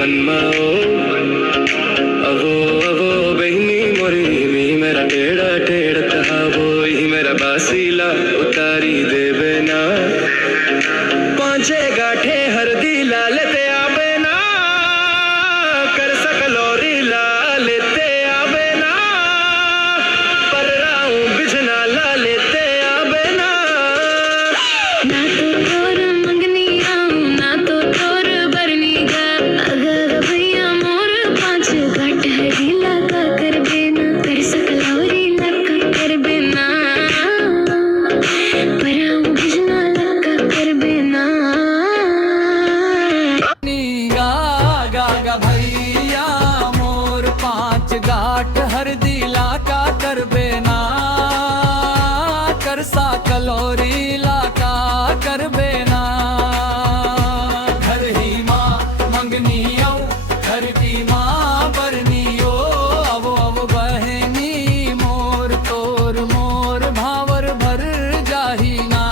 बनमाओ अवो अवो बहनी मोरी मी मेरा टेढ़ा टेढ़ कहावो ही मेरा बासीला उतारी देवे ना पांचे गाठे हरदी ला लेते आवे ना कर सकलोरी ला लेते आवे ना पर राऊ बिजना ला लेते आवे ना ना तो तोर मंगनी आऊं ना तो तोर बरनी गा अगर भैया मोर पांच घाट है ढीला का कर देना कर सकलौरी लका कर देना पराऊ बिजना लका कर देना गा गा गा भैया मोर पांच गाठ हर दिला का कर बेना कर सा कलोरी लाका कर बेना घर ही माँ मंगनी आओ घर की माँ बरनी ओ अवो अवो बहनी मोर तोर मोर भावर भर जाही ना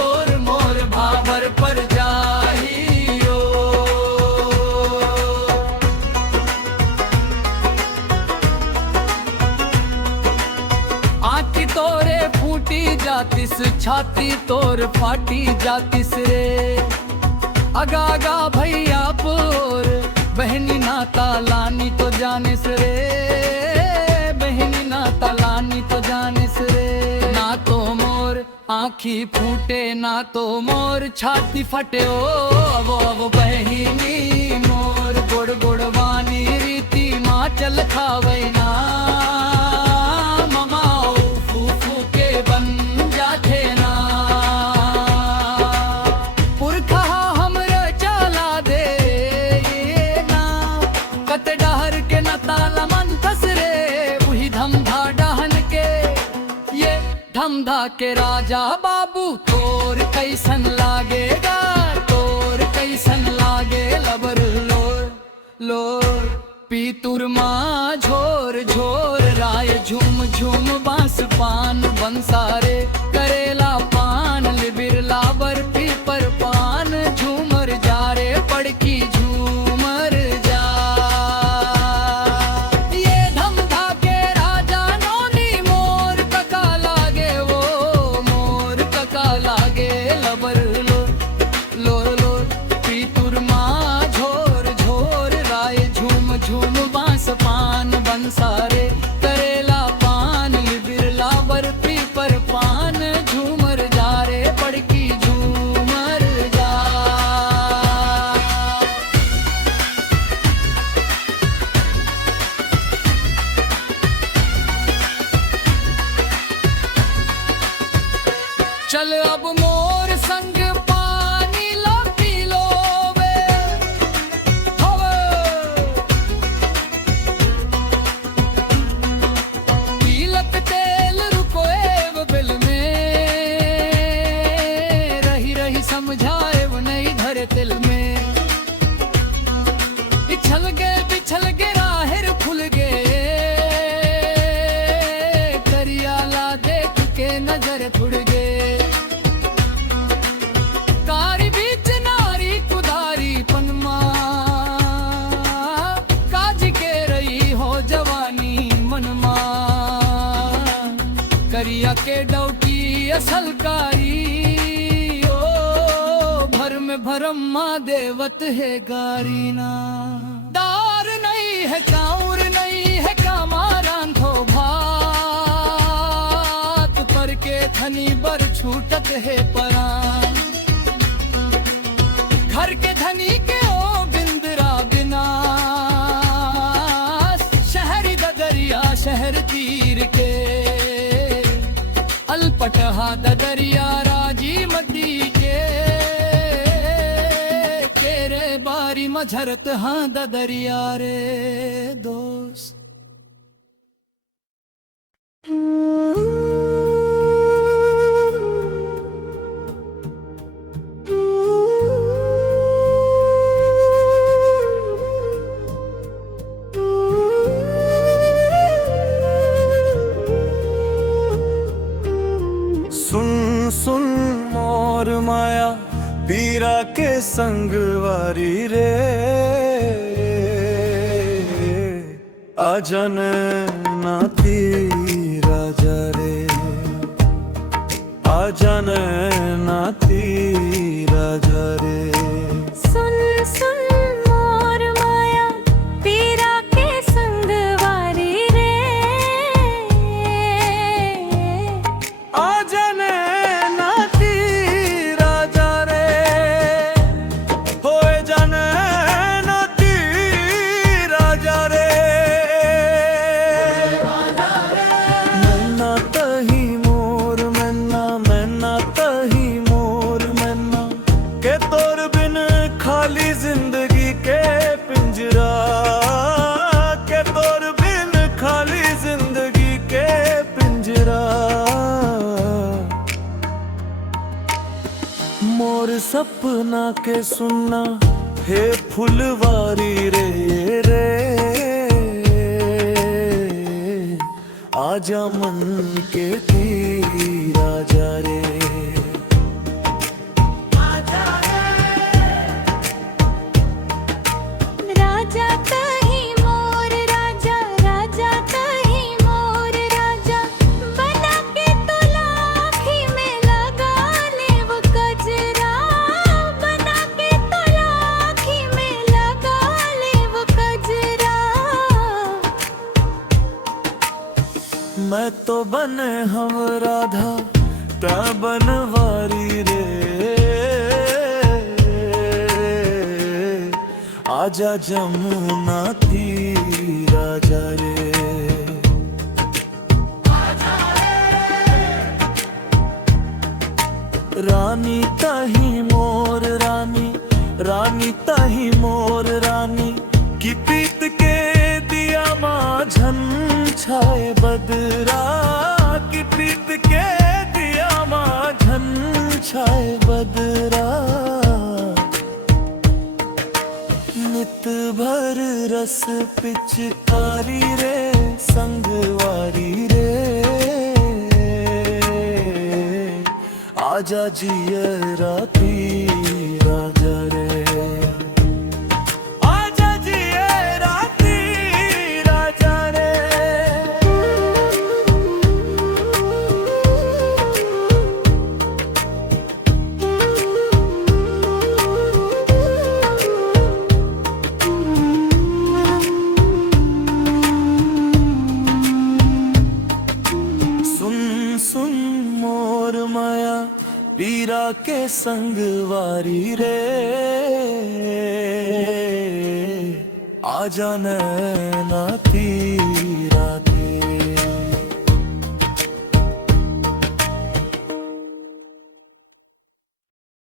तोर मोर भावर पर जाही ओ आँखी तोरे फूटी जातिस छाती तोर फाटी जातिस रे अगा गा भैया पोर बहनी नाता लानी तो जानिस रे बहनी नाता लानी तो जानिस रे ना तो मोर आँखी फूटे ना तो मोर छाती फटे ओ अवो अवो बहनी मोर गोड़ गोड़वानी रीति माँ चल खावे ना ममाओ फूफू के बन जाते ना पुरखा हमरे चला दे ये ना कत डहर के न ताला मन फस रे वही धमधा डहन के ये धमधा के राजा बाबू तोर कैसन लागेगा तोर कैसन लागे लबर लोर लोर पीतुर माँ झोर झोर राय झूम झूम बांस पान बंसारे करेला पान लिबिरला बर पीपर पान झूमर जा रे पड़की झूमर जा ये धमधा के राजा नोनी मोर कका लागे वो मोर कका लागे लबर लोर लोर लोर पीतुर माँ झोर झोर राय झूम झूम बांस पान बंसारे करेला पान बिरला बर पीपर पान झूमर जा रे पड़की झूमर जा चल अब मोर संग पानी लो पी लो वे हवे तिलक तेल रुको एव बिल में रही रही समझाए वो नहीं धरे तिल में बिछल गे राहिर खुल गे करियाला देख के नजर खुड़ गे कारी बीच नारी कुदारी पनमा काज के रही हो जवानी मनमा करिया के डौकी असल कारी ओ भरम माँ देवत है गारीना दार नहीं है काउर नहीं है कामारान थो भात पर के धनी बर छूटत है परान घर के धनी के ओ बिंदरा बिना शहरी ददरिया शहर तीर के अलपटहा ददरिया राजी मदी के रे बारी मझरत हाँ ददरिया रे दोस्त सुन सुन मोर माया पीरा के संगवारी रे आजा नैना तेरा जा रे आजा नैना तेरा जा रे सुन सुन मोर माया पीरा के संगवारी रे आजा नैना तेरा जा रे होए जा नैना तेरा जा रे मैना तही मोर मैना मैना तही मोर मैना के तोर बिन खाली जिंदगी के पिंजरा के तोर बिन खाली जिंदगी के पिंजरा मोर सपना के सुनना हे फुलवारी रे रे आजा मन के तीरा जा रे राजा तही मोर राजा राजा तही मोर राजा बना के तुलाखी में लगा ले वो गजरा बना के तुलाखी में लगा ले वो गजरा मैं तो बने हम राधा ता बनवारी रे आजा जमुना तीरा जा रे रानी तही मोर रानी रानी तही मोर रानी की प्रीत के दिया माझन छाए बदरा की प्रीत के दिया माझन छाए बदरा नित भर रस पिचकारी रे संगवारी रे आजा जियरा तीरा जा रे आजा जियरा तीरा जा रे सुन सुन मोर माया पीरा के संगवारी रे आजा नैना तीरा